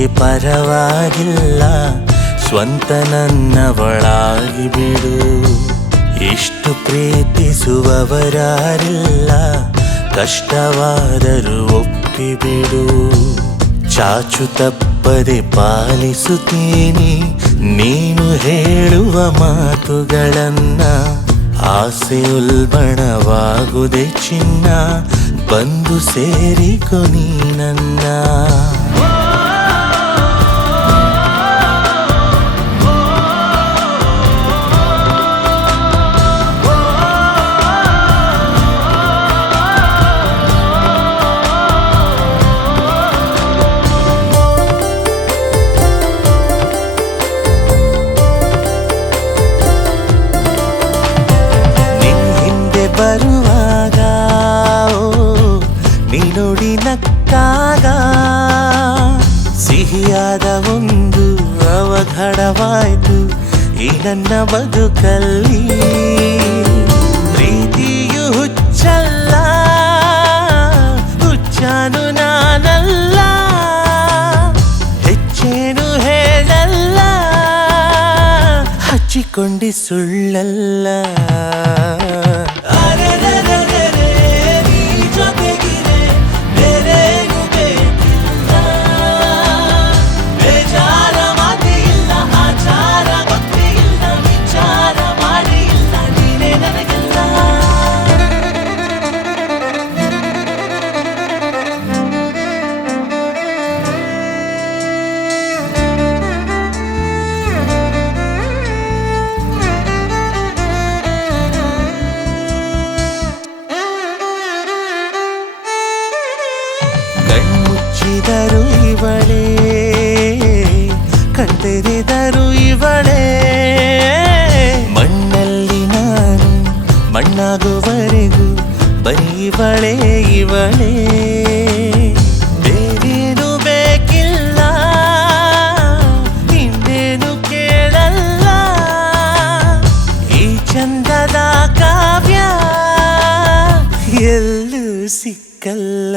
ಏಕೆ ಪರವಾಗಿಲ್ಲ, ಸ್ವಂತ ನನ್ನವಳಾಗಿ ಬಿಡು. ಎಷ್ಟು ಪ್ರೀತಿಸುವವರಾರಿಲ್ಲ, ಕಷ್ಟವಾದರೂ ಒಪ್ಪಿಬಿಡು. ಚಾಚು ತಪ್ಪದೆ ಪಾಲಿಸುತ್ತೀನಿ ನೀನು ಹೇಳುವ ಮಾತುಗಳನ್ನ. ಆಸೆ ಉಲ್ಬಣವಾಗುದೆ ಚಿನ್ನ, ಬಂದು ಸೇರಿಕೊ ನೀ ನನ್ನ. ಬರುವಾಗ ನೀ ನೋಡಿ ನಕ್ಕಾಗ ಸಿಹಿಯಾದ ಒಂದು ಅವಘಡವಾಯ್ತು ಈ ನನ್ನ ಬದುಕಲ್ಲಿ. ಪ್ರೀತಿಯು ಹುಚ್ಚಲ್ಲ, ಹುಚ್ಚಾನು ನಾನಲ್ಲ, ಹೆಚ್ಚೇನು ಹೇಳಲ್ಲ, ಹಚ್ಚಿಕೊಂಡಿ ಸುಳ್ಳಲ್ಲ. ಕಣ್ಮುಚ್ಚಿದರು ಇವಳೇ, ಕಣ್ತೆರೆದರು ಇವಳೇ, ಮಣ್ಣಲ್ಲಿ ನಾನು ಮಣ್ಣಾಗುವವರೆಗೂ ಬರೀ ಇವಳೇ ಇವಳೇ. ಬೇರೇನು ಬೇಕಿಲ್ಲ, ಇನ್ನೇನು ಕೇಳಲ್ಲ, ಈ ಚಂದದ ಕಾವ್ಯ ಎಲ್ಲೂ ಸಿಕ್ಕಲ್ಲ.